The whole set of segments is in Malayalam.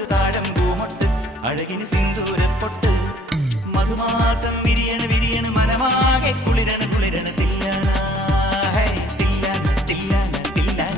ഒരു താഴം പൂമൊട്ട് അഴകിന് സിന്ദൂരപ്പൊട്ട് മധുമാസം വിരിയണ് വിരിയണ് മനമാകെ കുളിരണ കുളിരണ തില്ലാന ഹേ തില്ലാന തില്ലാന തില്ലാന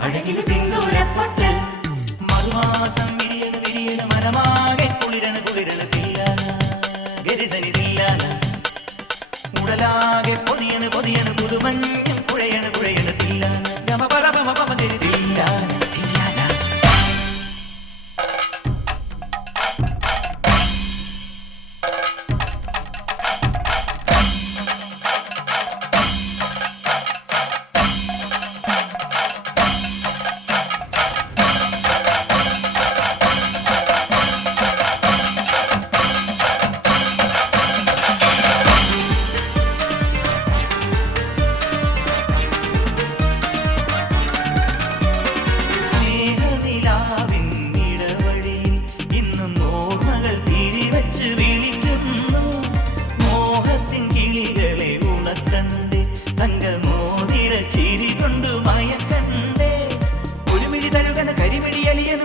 അഴകിന് സിന്ദൂരപ്പൊട്ട് മധുമാസം വിരിയണ വിരിയണ മനമാകെ കുളിരണ കുളിരണ തില്ലാന ഗരിതനി തില്ലാന ഉടലാകെ പൊതിയണ പൊതിയണ പുതുമഞ്ഞ കുഴയണ കുഴയണ തില്ലാന ഗമ പദ പമ പമ ഗരി തില്ലാന തില്ലാന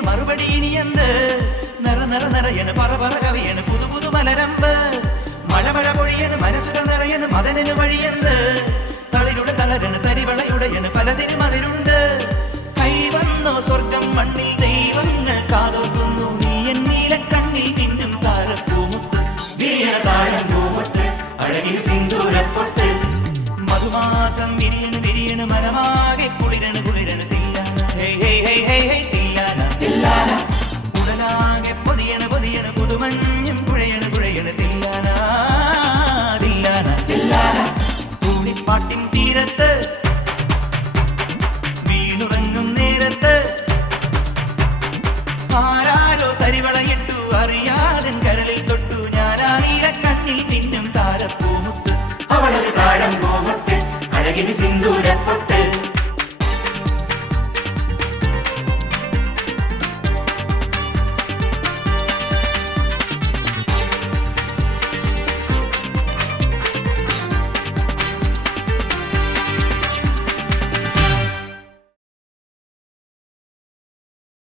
മറുപടി ഇനിയെന്ത് നിറ നിറ നിറയണ് പറ പറ കവിയണ് പുതു പുതു മലരമ്പ് മഴ മഴ പൊഴിയണ് മനസ്സുകൾ നിറയണ് മദനന് വഴിയെന്ത് തളിരുടെ തളരണ് തരിവളയുടയണ് പലതിനും അതിരുണ്ട് കൈവന്നോ സ്വർഗം മണ്ണിൽ ദൈവങ്ങൾ കാതോർക്കുന്നു നീ എന്നീല കണ്ണിൽ നിന്നും താരപ്പൂമുത്ത് വിരിയണ താഴം പൂമൊട്ട് അഴകിൽ സിന്ദൂരപ്പൊട്ട് മധുമാസം വിരിയണ് വിരിയണ് മനമാ